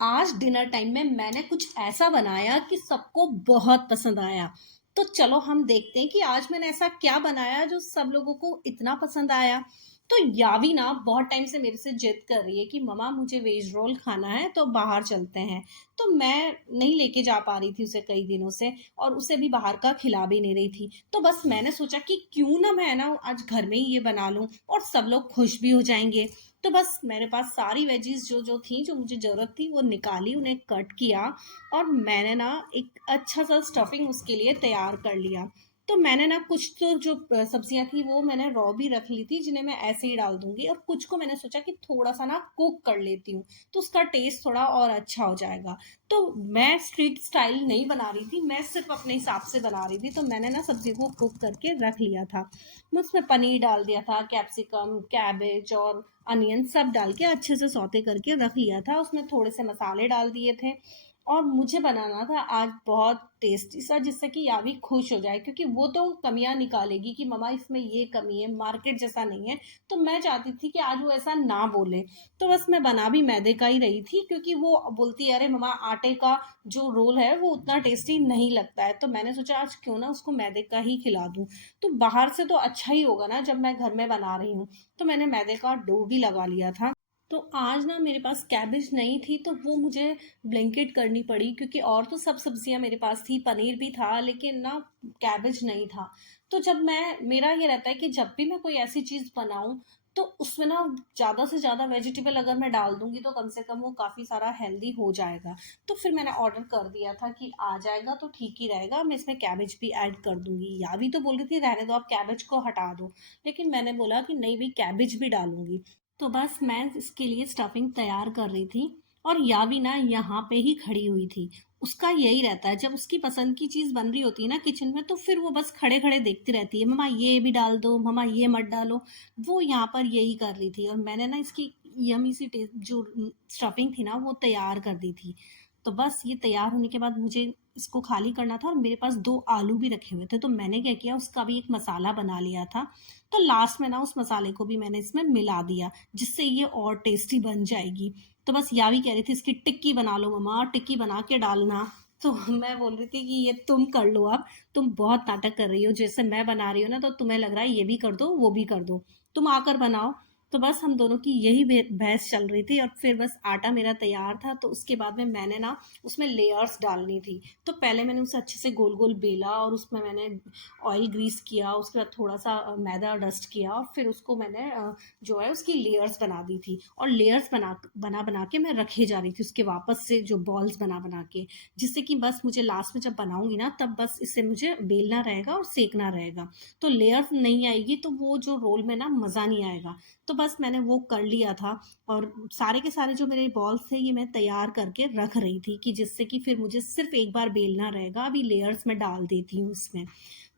आज dinner time में मैंने कुछ ऐसा बनाया कि सबको बहुत पसंद आया। तो चलो हम देखते हैं कि आज मैंने ऐसा क्या बनाया जो सब लोगों को इतना पसंद आया। तो यावी ना बहुत टाइम से मेरे से जिद कर रही है कि मम्मा मुझे वेज रोल खाना है तो बाहर चलते हैं। तो मैं नहीं लेके जा पा रही थी उसे कई दिनों से, और उसे भी बाहर का खिला भी नहीं रही थी। तो बस मैंने सोचा कि क्यों ना मैं ना आज घर में ही ये बना लूं और सब लोग खुश भी हो जाएंगे। तो बस मेरे पास सारी वेजीज जो जो थी, जो मुझे ज़रूरत थी, वो निकाली, उन्हें कट किया और मैंने ना एक अच्छा सा स्टफिंग उसके लिए तैयार कर लिया। तो मैंने ना कुछ तो जो सब्जियां थी वो मैंने रॉ भी रख ली थी, जिन्हें मैं ऐसे ही डाल दूंगी, और कुछ को मैंने सोचा कि थोड़ा सा ना कुक कर लेती हूँ तो उसका टेस्ट थोड़ा और अच्छा हो जाएगा। तो मैं स्ट्रीट स्टाइल नहीं बना रही थी, मैं सिर्फ अपने हिसाब से बना रही थी। तो मैंने ना सब्जी को कुक करके रख लिया था। मैं उसमें पनीर डाल दिया था, कैप्सिकम, कैबेज और अनियन सब डाल के अच्छे से सौते करके रख लिया था। उसमें थोड़े से मसाले डाल दिए थे और मुझे बनाना था आज बहुत टेस्टी सा, जिससे कि यावी खुश हो जाए, क्योंकि वो तो कमियां निकालेगी कि मम्मा इसमें ये कमी है, मार्केट जैसा नहीं है। तो मैं चाहती थी कि आज वो ऐसा ना बोले। तो बस मैं बना भी मैदे का ही रही थी, क्योंकि वो बोलती है अरे मम्मा आटे का जो रोल है वो उतना टेस्टी नहीं लगता है। तो मैंने सोचा आज क्यों ना उसको मैदे का ही खिला दूं। तो बाहर से तो अच्छा ही होगा ना जब मैं घर में बना रही हूँ। तो मैंने मैदे का डो भी लगा लिया था। तो आज ना मेरे पास कैबेज नहीं थी, तो वो मुझे ब्लैंकेट करनी पड़ी, क्योंकि और तो सब सब्जियां मेरे पास थी, पनीर भी था, लेकिन ना कैबेज नहीं था। तो जब मैं मेरा ये रहता है कि जब भी मैं कोई ऐसी चीज़ बनाऊं तो उसमें ना ज़्यादा से ज़्यादा वेजिटेबल अगर मैं डाल दूंगी तो कम से कम वो काफ़ी सारा हेल्दी हो जाएगा। तो फिर मैंने ऑर्डर कर दिया था कि आ जाएगा तो ठीक ही रहेगा, मैं इसमें कैबेज भी ऐड कर दूंगी। या भी तो बोल रही थी रहने दो, आप कैबेज को हटा दो, लेकिन मैंने बोला कि नहीं भी कैबेज भी डालूंगी। तो बस मैं इसके लिए स्टफिंग तैयार कर रही थी और यावी ना यहाँ पे ही खड़ी हुई थी। उसका यही रहता है, जब उसकी पसंद की चीज़ बन रही होती है ना किचन में, तो फिर वो बस खड़े खड़े देखती रहती है, मम्मा ये भी डाल दो, मम्मा ये मत डालो। वो यहाँ पर यही कर रही थी और मैंने ना इसकी यमी सी जो स्टफिंग थी ना वो तैयार कर दी थी। तो बस ये तैयार होने के बाद मुझे इसको खाली करना था और मेरे पास 2 आलू भी रखे हुए थे। तो मैंने क्या किया, उसका भी एक मसाला बना लिया था। तो लास्ट में ना उस मसाले को भी मैंने इसमें मिला दिया, जिससे ये और टेस्टी बन जाएगी। तो बस यावी कह रही थी इसकी टिक्की बना लो मम्मा, टिक्की बना के डालना। तो मैं बोल रही थी कि ये तुम कर लो अब, तुम बहुत नाटक कर रही हो, जैसे मैं बना रही हूँ ना तो तुम्हें लग रहा है ये भी कर दो वो भी कर दो, तुम आकर बनाओ। तो बस हम दोनों की यही बहस चल रही थी और फिर बस आटा मेरा तैयार था। तो उसके बाद में मैंने ना उसमें लेयर्स डालनी थी। तो पहले मैंने उसे अच्छे से गोल गोल बेला और उसमें मैंने ऑयल ग्रीस किया, उसके बाद थोड़ा सा मैदा डस्ट किया और फिर उसको मैंने जो है उसकी लेयर्स बना दी थी। और लेयर्स बना बना बना के मैं रखे जा रही थी उसके वापस से जो बॉल्स बना बना के, जिससे कि बस मुझे लास्ट में जब बनाऊंगी ना तब बस इससे मुझे बेलना रहेगा और सेकना रहेगा। तो लेयर्स नहीं आएगी तो वो जो रोल में ना मज़ा नहीं आएगा। तो बस मैंने वो कर लिया था और सारे के सारे जो मेरे बॉल्स थे ये मैं तैयार करके रख रही थी, कि जिससे कि फिर मुझे सिर्फ एक बार बेलना रहेगा। अभी लेयर्स में डाल देती हूँ इसमें।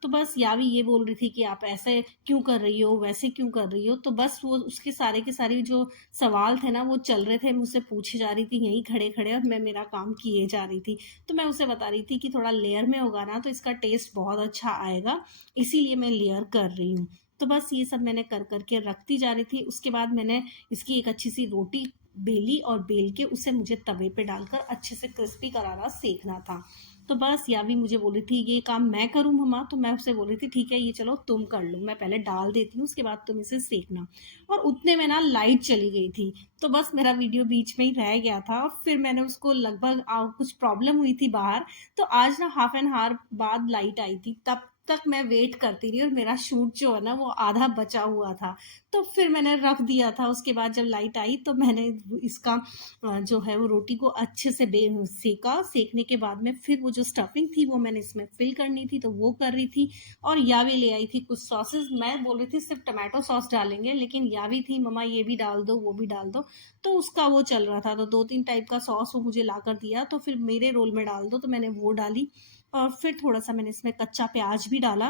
तो बस यावी ये बोल रही थी कि आप ऐसे क्यों कर रही हो, वैसे क्यों कर रही हो। तो बस वो उसके सारे के सारे जो सवाल थे ना वो चल रहे थे, मुझसे पूछे जा रही थी यहीं खड़े खड़े, और मैं मेरा काम किए जा रही थी। तो मैं उसे बता रही थी कि थोड़ा लेयर में होगा ना तो इसका टेस्ट बहुत अच्छा आएगा, इसीलिए मैं लेयर कर रही हूँ। तो बस ये सब मैंने कर करके रखती जा रही थी। उसके बाद मैंने इसकी एक अच्छी सी रोटी बेली और बेल के उसे मुझे तवे पे डालकर अच्छे से क्रिस्पी करारा सेकना था। तो बस यावी मुझे बोल रही थी ये काम मैं करूँ मम्मा, तो मैं उससे बोल रही थी ठीक है ये चलो तुम कर लो, मैं पहले डाल देती हूँ उसके बाद तुम इसे सेकना। और उतने में ना लाइट चली गई थी। तो बस मेरा वीडियो बीच में ही रह गया था। फिर मैंने उसको लगभग कुछ प्रॉब्लम हुई थी बाहर, तो आज ना हाफ एन आवर बाद लाइट आई थी, तब तक मैं वेट करती रही और मेरा शूट जो है ना वो आधा बचा हुआ था। तो फिर मैंने रख दिया था। उसके बाद जब लाइट आई तो मैंने इसका जो है वो रोटी को अच्छे से सेका। सेकने के बाद में फिर वो जो स्टफिंग थी वो मैंने इसमें फिल करनी थी तो वो कर रही थी। और यावी ले आई थी कुछ सॉसेस, मैं बोल रही थी सिर्फ टमाटो सॉस डालेंगे, लेकिन यावी थी मम्मा ये भी डाल दो वो भी डाल दो। तो उसका वो चल रहा था, तो 2-3 टाइप का सॉस वो मुझे ला कर दिया, तो फिर मेरे रोल में डाल दो, तो मैंने वो डाली। और फिर थोड़ा सा मैंने इसमें कच्चा प्याज भी डाला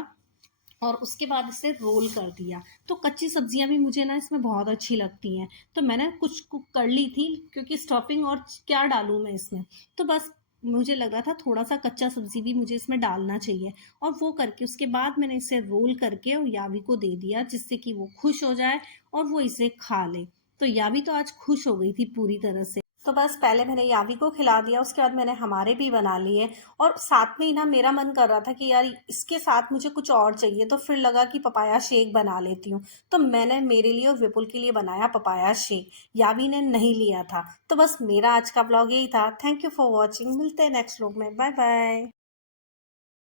और उसके बाद इसे रोल कर दिया। तो कच्ची सब्जियां भी मुझे ना इसमें बहुत अच्छी लगती हैं, तो मैंने कुछ कुक कर ली थी, क्योंकि स्टफिंग और क्या डालूं मैं इसमें। तो बस मुझे लग रहा था थोड़ा सा कच्चा सब्जी भी मुझे इसमें डालना चाहिए। और वो करके उसके बाद मैंने इसे रोल करके और यावी को दे दिया, जिससे कि वो खुश हो जाए और वो इसे खा ले। तो यावी तो आज खुश हो गई थी पूरी तरह से। तो बस पहले मैंने यावी को खिला दिया, उसके बाद मैंने हमारे भी बना लिए। और साथ में ही ना मेरा मन कर रहा था कि यार इसके साथ मुझे कुछ और चाहिए, तो फिर लगा कि पपाया शेक बना लेती हूँ। तो मैंने मेरे लिए और विपुल के लिए बनाया पपाया शेक। यावी ने नहीं लिया था। तो बस मेरा आज का व्लॉग यही था। Thank you for watching. मिलते हैं नेक्स्ट व्लॉग में। Bye bye.